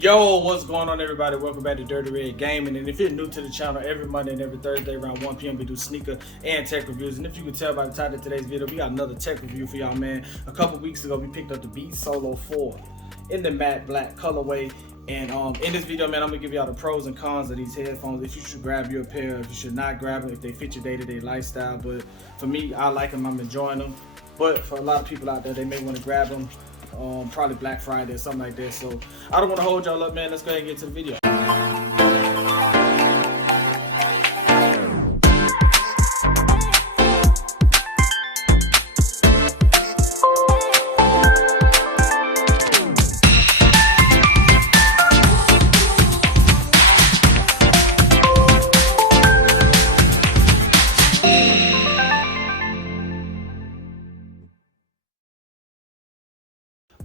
Yo, what's going on, everybody? Welcome back to Dirty Red Gaming. And if you're new to the channel, every Monday and every Thursday around 1 p.m. we do sneaker and tech reviews. And if you can tell by the title of today's video, we got another tech review for y'all, man. A couple weeks ago, we picked up the Beats Solo 4 in the matte black colorway. And in this video, man, I'm gonna give y'all the pros and cons of these headphones. If you should grab your pair, if you should not grab them, if they fit your day-to-day lifestyle. But for me, I like them. I'm enjoying them. But for a lot of people out there, they may want to grab them. Probably Black Friday or something like that. So I don't want to hold y'all up, man. Let's go ahead and get to the video.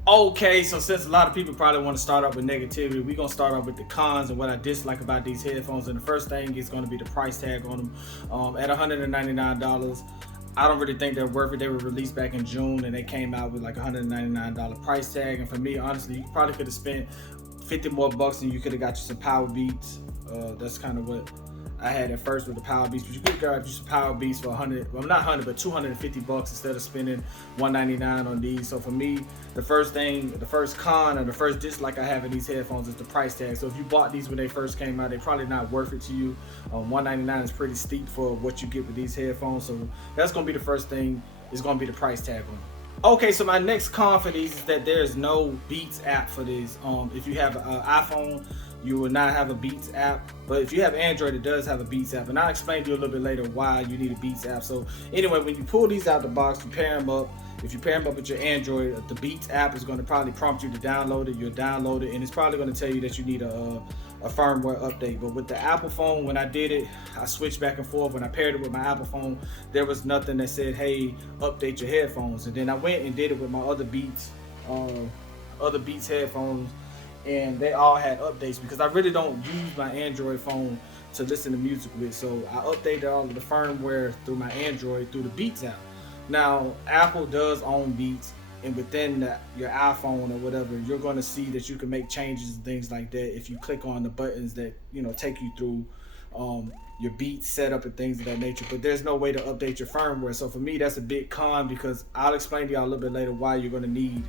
Okay, so since a lot of people probably want to start off with negativity, we're going to start off with the cons and what I dislike about these headphones. And the first thing is going to be the price tag on them. At $199, I don't really think they're worth it. They were released back in June and they came out with like $199 price tag. And for me, honestly, you probably could have spent 50 more bucks and you could have got you some Power Beats. That's kind of what I had at first with the Power Beats, but you could grab just Power Beats for 100, well not 100, but 250 bucks instead of spending 199 on these. So for me, the first con or the first dislike I have in these headphones is the price tag. So if you bought these when they first came out, they're probably not worth it to you. 199 is pretty steep for what you get with these headphones. So that's gonna be the first thing, is gonna be the price tag on them. Okay, so my next con for these is that there is no Beats app for these. If you have an iPhone, you will not have a Beats app, but if you have Android, it does have a Beats app, and I'll explain to you a little bit later why you need a Beats app. So anyway, when you pull these out the box, you pair them up. If you pair them up with your Android, the Beats app is going to probably prompt you to download it. You'll download it, and it's probably going to tell you that you need a firmware update. But with the Apple phone, when I did it, I switched back and forth. When I paired it with my Apple phone, there was nothing that said, hey, update your headphones. And then I went and did it with my other Beats headphones, and they all had updates because I really don't use my Android phone to listen to music with. So I updated all of the firmware through my Android through the Beats app. Now, Apple does own Beats, and within your iPhone or whatever, you're going to see that you can make changes and things like that if you click on the buttons that, you know, take you through your Beats setup and things of that nature. But there's no way to update your firmware. So for me, that's a big con, because I'll explain to y'all a little bit later why you're going to need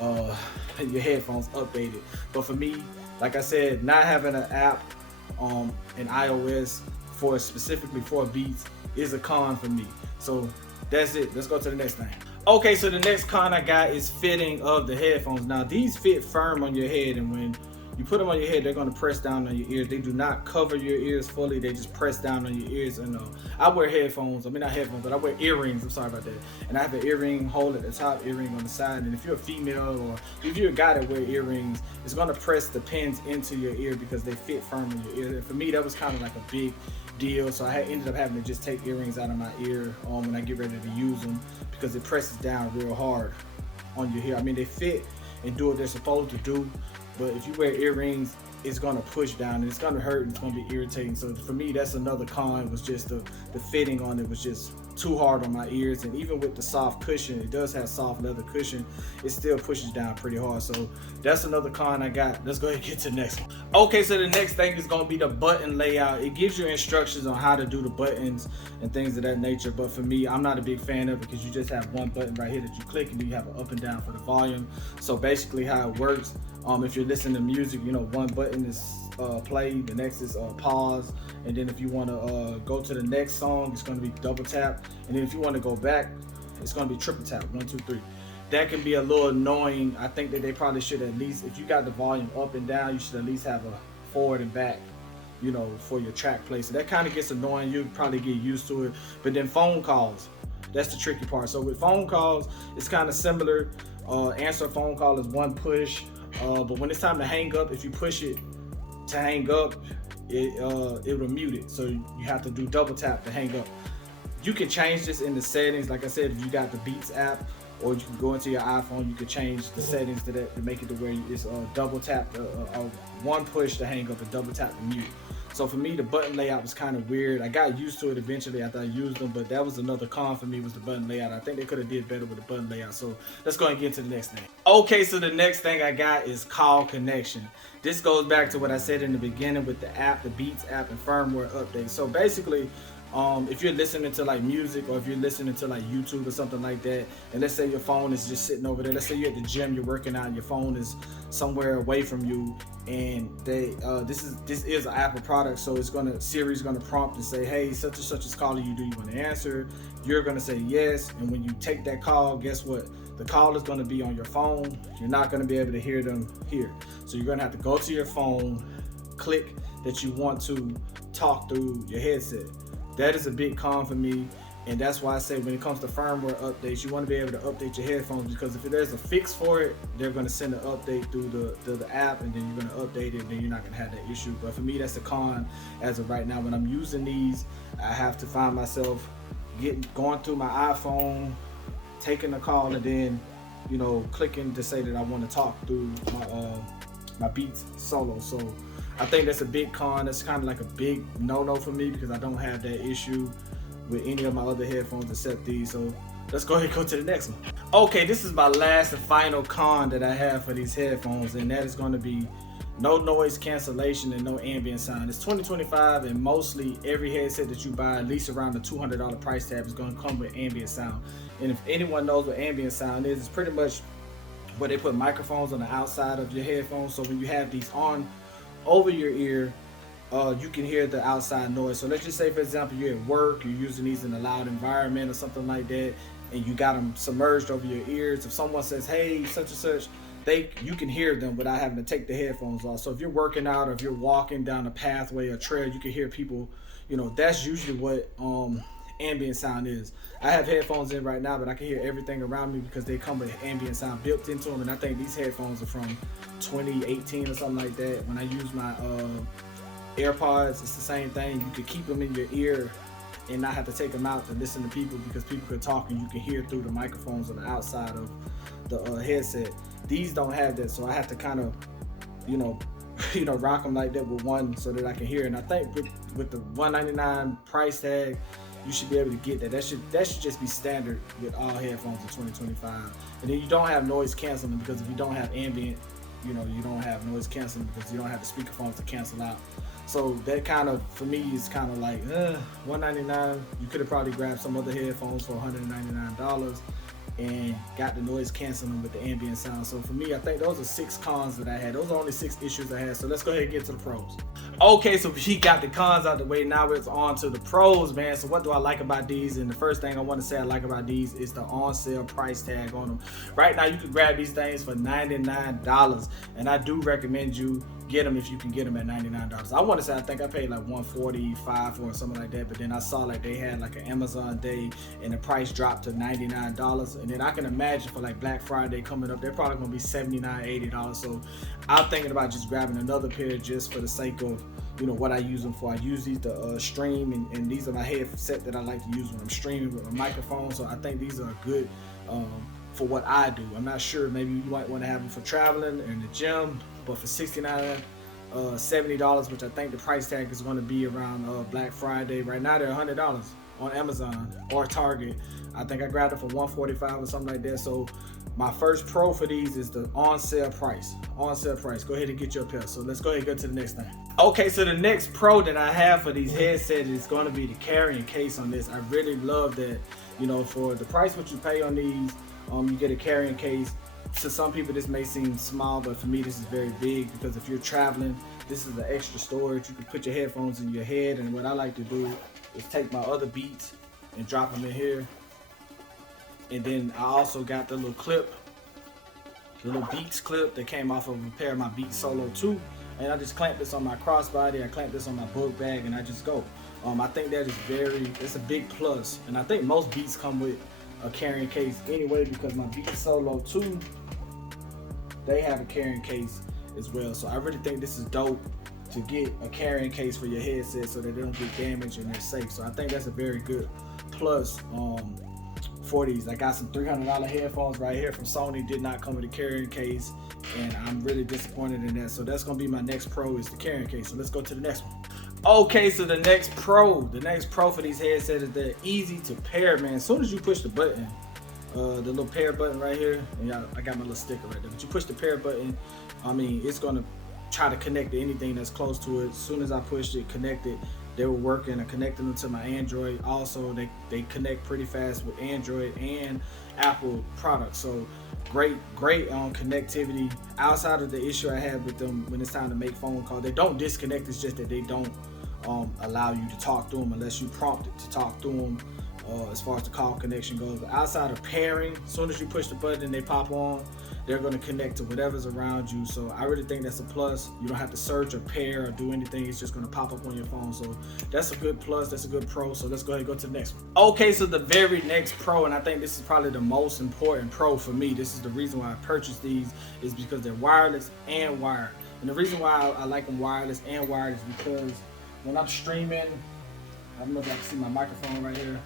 your headphones updated. But for me, like I said, not having an app in iOS for specifically for Beats is a con for me. So that's it. Let's go to the next thing. Okay, so the next con I got is fitting of the headphones. Now, these fit firm on your head, and when you put them on your head, they're going to press down on your ears. They do not cover your ears fully. They just press down on your ears. And I wear headphones. I mean, not headphones, but I wear earrings. I'm sorry about that. And I have an earring hole at the top, earring on the side. And if you're a female or if you're a guy that wear earrings, it's going to press the pins into your ear because they fit firm in your ear. And for me, that was kind of like a big deal. So I ended up having to just take earrings out of my ear when I get ready to use them, because it presses down real hard on your hair. I mean, they fit and do what they're supposed to do, but if you wear earrings, it's gonna push down and it's gonna hurt and it's gonna be irritating. So for me, that's another con, was just the fitting on it was just too hard on my ears. And even with the soft cushion, it does have soft leather cushion, it still pushes down pretty hard. So that's another con I got. Let's go ahead and get to the next one. Okay, so the next thing is gonna be the button layout. It gives you instructions on how to do the buttons and things of that nature, but for me, I'm not a big fan of it, because you just have one button right here that you click, and you have an up and down for the volume. So basically how it works, if you're listening to music, you know, one button is play, the next is pause, and then if you want to go to the next song, it's going to be double tap, and then if you want to go back, it's going to be triple tap, 1 2 3. That can be a little annoying. I think that they probably should, at least if you got the volume up and down, you should at least have a forward and back, you know, for your track play. So that kind of gets annoying. You'll probably get used to it. But then phone calls, that's the tricky part. So with phone calls, it's kind of similar. Answer a phone call is one push, but when it's time to hang up, if you push it to hang up, it will mute it. So you have to do double tap to hang up. You can change this in the settings. Like I said, if you got the Beats app, or you can go into your iPhone, you can change the settings to that to make it to where it's double tap, one push to hang up and double tap to mute. So for me, the button layout was kind of weird. I got used to it eventually after I used them, but that was another con for me, was the button layout. I think they could have did better with the button layout. So let's go and get into the next thing. Okay, so the next thing I got is call connection. This goes back to what I said in the beginning with the app, the Beats app and firmware update. So basically, if you're listening to like music, or if you're listening to like YouTube or something like that, and let's say your phone is just sitting over there, let's say you're at the gym, you're working out, and your phone is somewhere away from you, and this is an Apple product, so Siri's gonna prompt and say, hey, such and such is calling you, do you want to answer? You're gonna say yes, and when you take that call, guess what? The call is gonna be on your phone. You're not gonna be able to hear them here. So you're gonna have to go to your phone, click that you want to talk through your headset. That is a big con for me, and that's why I say when it comes to firmware updates, you want to be able to update your headphones, because if there's a fix for it, they're going to send an update through the app, and then you're going to update it, and then you're not going to have that issue. But for me, that's a con as of right now. When I'm using these, I have to find myself going through my iPhone, taking a call, and then clicking to say that I want to talk through my Beats Solo. So I think that's a big con. That's kind of like a big no-no for me, because I don't have that issue with any of my other headphones except these. So let's go ahead and go to the next one. Okay, this is my last and final con that I have for these headphones, and that is going to be no noise cancellation and no ambient sound. It's 2025, and mostly every headset that you buy, at least around the $200 price tag, is going to come with ambient sound. And if anyone knows what ambient sound is, it's pretty much where they put microphones on the outside of your headphones, so when you have these on over your ear, you can hear the outside noise. So let's just say, for example, you're at work, you're using these in a loud environment or something like that, and you got them submerged over your ears. If someone says, hey, such and such, you can hear them without having to take the headphones off. So if you're working out, or if you're walking down a pathway or trail, you can hear people. That's usually what ambient sound is. I have headphones in right now, but I can hear everything around me because they come with ambient sound built into them. And I think these headphones are from 2018 or something like that. When I use my AirPods, it's the same thing. You could keep them in your ear and not have to take them out to listen to people, because people could talk and you can hear through the microphones on the outside of the headset. These don't have that, so I have to kind of rock them like that with one so that I can hear. And I think with the $199 price tag, you should be able to get that. That should just be standard with all headphones in 2025. And then you don't have noise canceling, because if you don't have ambient, you don't have noise canceling, because you don't have the speakerphones to cancel out. So that kind of, for me, is kind of like $199. You could have probably grabbed some other headphones for $199 and got the noise canceling with the ambient sound. So for me, I think those are 6 cons that I had. Those are only 6 issues I had. So let's go ahead and get to the pros. Okay, so we got the cons out the way. Now it's on to the pros, man. So what do I like about these? And the first thing I want to say I like about these is the on sale price tag on them. Right now, you can grab these things for $99, and I do recommend you get them if you can get them at $99. I want to say, I think I paid like $145 for something like that, but then I saw like they had like an Amazon day and the price dropped to $99. And then I can imagine for like Black Friday coming up, they're probably gonna be $79, $80. So I'm thinking about just grabbing another pair just for the sake of what I use them for. I use these to stream, and these are my headset that I like to use when I'm streaming with my microphone. So I think these are good for what I do. I'm not sure, maybe you might want to have them for traveling or in the gym, but for $69, $70, which I think the price tag is going to be around Black Friday. Right now they're $100 on Amazon or Target. I think I grabbed it for $145 or something like that. So my first pro for these is the on sale price. On sale price. Go ahead and get your pair. So let's go ahead and go to the next thing. Okay, so the next pro that I have for these headsets is going to be the carrying case on this. I really love that, for the price what you pay on these, you get a carrying case. To some people this may seem small, but for me this is very big, because if you're traveling, this is the extra storage. You can put your headphones in your head, and what I like to do is take my other Beats and drop them in here. And then I also got the little clip, the little Beats clip that came off of a pair of my Beats Solo 2, and I just clamp this on my crossbody, I clamp this on my book bag, and I just go. I think that is it's a big plus, and I think most Beats come with a carrying case anyway, because my Beats Solo 2, they have a carrying case as well. So I really think this is dope to get a carrying case for your headset so that they don't get damaged and they're safe. So I think that's a very good plus for these. I got some $300 headphones right here from Sony, did not come with a carrying case, and I'm really disappointed in that. So that's gonna be my next pro, is the carrying case. So let's go to the next one. Okay, so the next pro for these headsets is they're easy to pair, man. As soon as you push the button, the little pair button right here, and I got my little sticker right there, but you push the pair button, I mean, it's gonna try to connect to anything that's close to it. As soon as I pushed it, connected, they were working. I connected them to my Android. Also, they connect pretty fast with Android and Apple products. So great connectivity. Outside of the issue I have with them when it's time to make phone calls, they don't disconnect. It's just that they don't allow you to talk through them unless you prompt it to talk through them. As far as the call connection goes, but outside of pairing, as soon as you push the button, they pop on. They're going to connect to whatever's around you. So I really think that's a plus. You don't have to search or pair or do anything. It's just going to pop up on your phone. So that's a good plus. That's a good pro. So let's go ahead and go to the next one. Okay, so the very next pro, and I think this is probably the most important pro for me. This is the reason why I purchased these, is because they're wireless and wired. And the reason why I like them wireless and wired is because when I'm streaming, I don't know if I can see my microphone right here.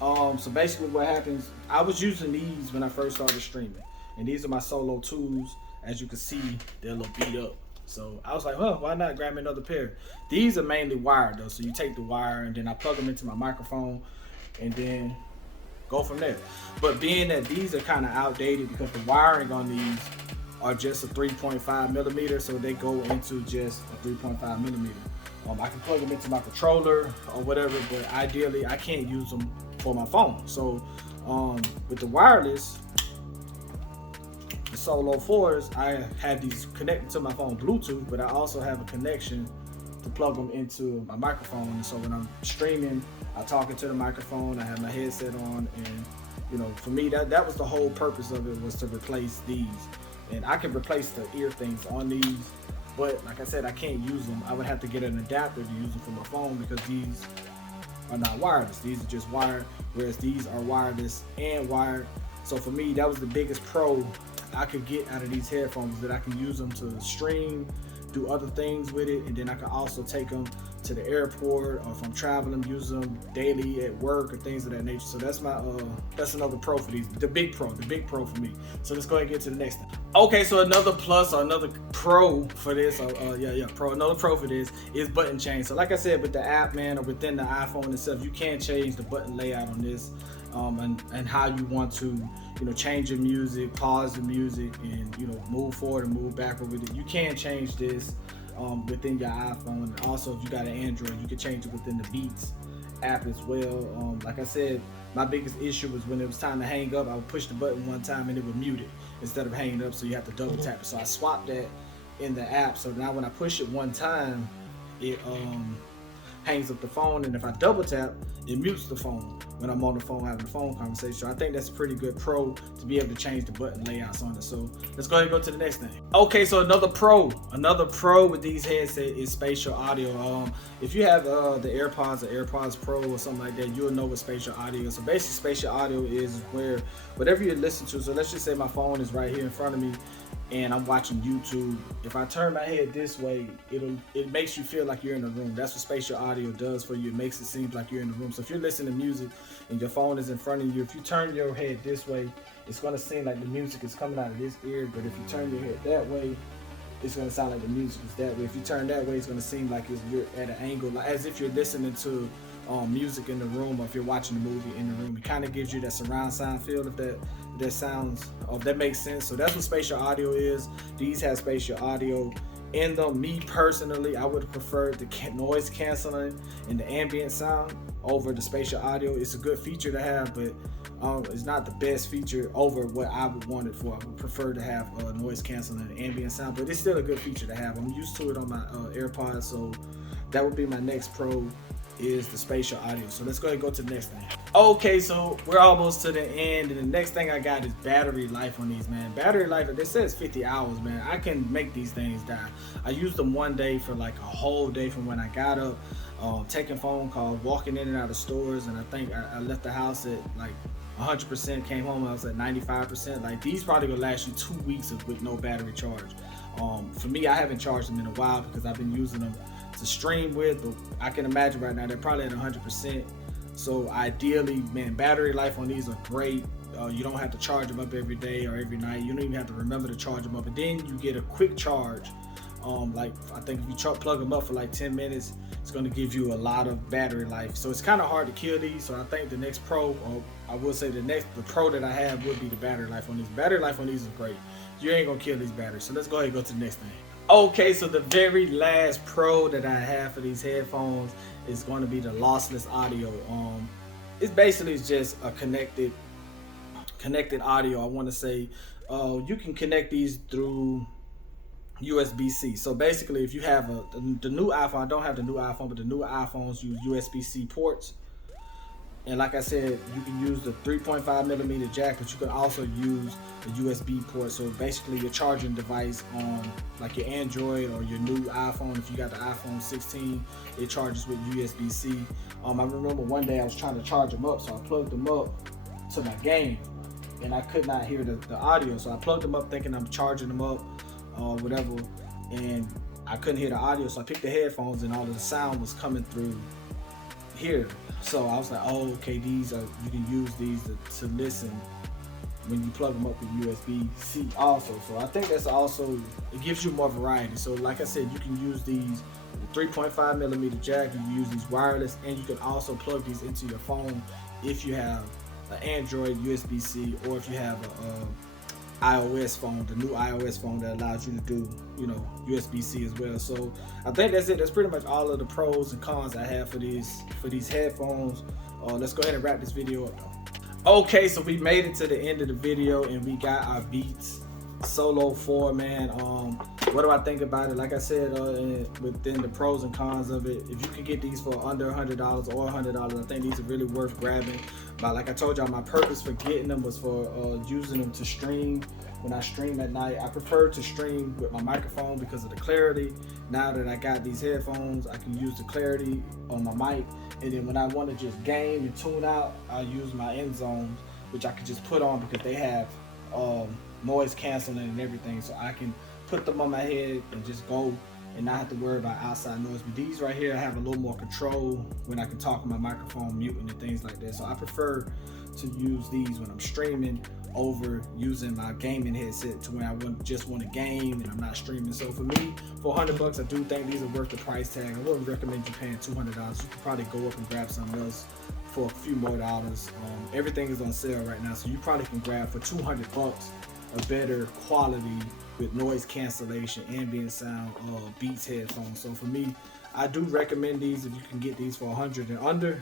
Hello. So basically what happens, I was using these when I first started streaming, and these are my Solo 2s. As you can see, they're a little beat up. So I was like, why not grab me another pair? These are mainly wired though. So you take the wire and then I plug them into my microphone and then go from there. But being that these are kind of outdated because the wiring on these are just a 3.5 millimeter, so they go into just a 3.5 millimeter. I can plug them into my controller or whatever, but ideally I can't use them for my phone. So with the wireless, the Solo 4s, I have these connected to my phone Bluetooth, but I also have a connection to plug them into my microphone. And so when I'm streaming, I talk into the microphone, I have my headset on, and you know, for me that was the whole purpose of it, was to replace these. And I can replace the ear things on these, but like I said, I can't use them. I would have to get an adapter to use them for my phone because these are not wireless. These are just wired, whereas these are wireless and wired. So for me, that was the biggest pro I could get out of these headphones, that I can use them to stream, do other things with it, and then I can also take them to the airport, or if I'm traveling, use them daily at work or things of that nature. So that's my that's another pro for these, the big pro for me. So let's go ahead and get to the next thing. Okay, so another plus or another pro for this, another pro for this is button change. So like I said, with the app, man, or within the iPhone itself, you can change the button layout on this, and how you want to, you know, change your music, pause the music, and you know, move forward and move backward with it. You can change this within your iPhone. And also, if you got an Android, you can change it within the Beats app as well. Like I said, my biggest issue was when it was time to hang up, I would push the button one time and it would mute it instead of hanging up, so you have to double tap it. So I swapped that in the app, so now when I push it one time, it hangs up the phone, and if I double tap, it mutes the phone when I'm on the phone having a phone conversation. So I think that's a pretty good pro to be able to change the button layouts on it. So let's go ahead and go to the next thing. Okay, so another pro with these headsets is spatial audio. If you have the AirPods or AirPods Pro or something like that, you'll know what spatial audio is. So basically, spatial audio is where whatever you listen to, so let's just say my phone is right here in front of me and I'm watching YouTube. If I turn my head this way, it makes you feel like you're in the room. That's what spatial audio does for you. It makes it seem like you're in the room. So if you're listening to music and your phone is in front of you, if you turn your head this way, it's going to seem like the music is coming out of this ear. But if you turn your head that way, it's going to sound like the music is that way. If you turn that way, it's going to seem like you're at an angle, like as if you're listening to music in the room, or if you're watching a movie in the room. It kind of gives you that surround sound feel, if that sounds, if that makes sense. So that's what spatial audio is. These have spatial audio in them. Me personally, I would prefer the noise canceling and the ambient sound over the spatial audio. It's a good feature to have, but it's not the best feature over what I would want it for. I would prefer to have noise canceling and ambient sound, but it's still a good feature to have. I'm used to it on my AirPods, so that would be my next pro, is the spatial audio. So let's go ahead and go to the next thing. Okay, so we're almost to the end, and the next thing I got is battery life on these, man. Battery life, they says 50 hours, man. I can make these things die. I used them one day for like a whole day from when I got up, taking phone calls, walking in and out of stores, and I think I left the house at like 100%, came home, I was at 95%. Like, these probably gonna last you 2 weeks with no battery charge. For me, I haven't charged them in a while because I've been using them to stream with, but I can imagine right now they're probably at 100%. So ideally, man, battery life on these are great. You don't have to charge them up every day or every night. You don't even have to remember to charge them up. And then you get a quick charge. Like I think if you plug them up for like 10 minutes, it's going to give you a lot of battery life. So it's kind of hard to kill these. So I think the next Pro, or I will say the Pro that I have would be the battery life on these. Battery life on these is great. You ain't going to kill these batteries. So let's go ahead and go to the next thing. Okay, so the very last Pro that I have for these headphones is going to be the lossless audio. It's basically just a connected audio. I want to say you can connect these through USB-C. So basically, if you have the new iPhone, I don't have the new iPhone, but the new iPhones use USB-C ports. And like I said, you can use the 3.5mm jack, but you can also use the USB port. So basically, your charging device on like your Android or your new iPhone, if you got the iPhone 16, it charges with USB-C. I remember one day I was trying to charge them up, so I plugged them up to my game, and I could not hear the audio. So I plugged them up thinking I'm charging them up or whatever, and I couldn't hear the audio. So I picked the headphones, and all of the sound was coming through here. So I was like, oh, okay, you can use these to listen when you plug them up with USB-C also. So I think that's also, it gives you more variety. So like I said, you can use these 3.5mm jack, you can use these wireless, and you can also plug these into your phone if you have an Android USB-C, or if you have a iOS phone, the new iOS phone that allows you to do, USB-C as well. So I think that's it. That's pretty much all of the pros and cons I have for these headphones. Let's go ahead and wrap this video up though. Okay, so we made it to the end of the video, and we got our Beats Solo 4, man. What do I think about it? Like I said, within the pros and cons of it, if you can get these for under $100 or $100, I think these are really worth grabbing. But like I told y'all, my purpose for getting them was for using them to stream. When I stream at night, I prefer to stream with my microphone because of the clarity. Now that I got these headphones, I can use the clarity on my mic. And then when I want to just game and tune out, I use my InZones, which I can just put on because they have noise canceling and everything. So I can put them on my head and just go and not have to worry about outside noise. But these right here, I have a little more control when I can talk on my microphone, muting and things like that. So I prefer to use these when I'm streaming over using my gaming headset to when I just want to game and I'm not streaming. So for me, for $100, I do think these are worth the price tag. I wouldn't recommend you paying $200. You could probably go up and grab something else for a few more dollars. Everything is on sale right now, so you probably can grab for $200 a better quality with noise cancellation, ambient sound, Beats headphones. So for me, I do recommend these if you can get these for $100 and under,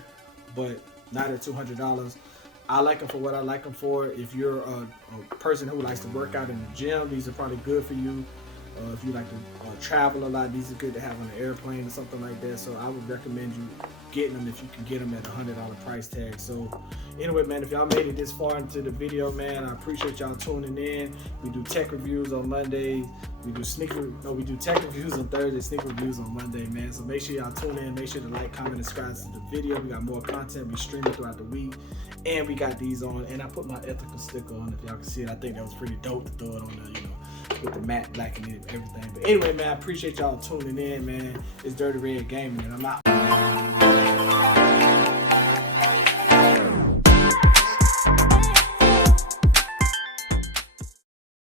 but not at $200. I like them for what I like them for. If you're a person who likes to work out in the gym, these are probably good for you. If you like to travel a lot, these are good to have on an airplane or something like that. So I would recommend you getting them if you can get them at a $100 price tag. So anyway, man, if y'all made it this far into the video, man, I appreciate y'all tuning in. We do tech reviews on Mondays. We do tech reviews on Thursday, sneaker reviews on Monday, man. So make sure y'all tune in. Make sure to like, comment, and subscribe to the video. We got more content. We stream it throughout the week. And we got these on. And I put my ethical sticker on if y'all can see it. I think that was pretty dope to throw it on there, with the matte black and everything. But anyway, man, I appreciate y'all tuning in, man. It's Dirty Red Gaming, and I'm out.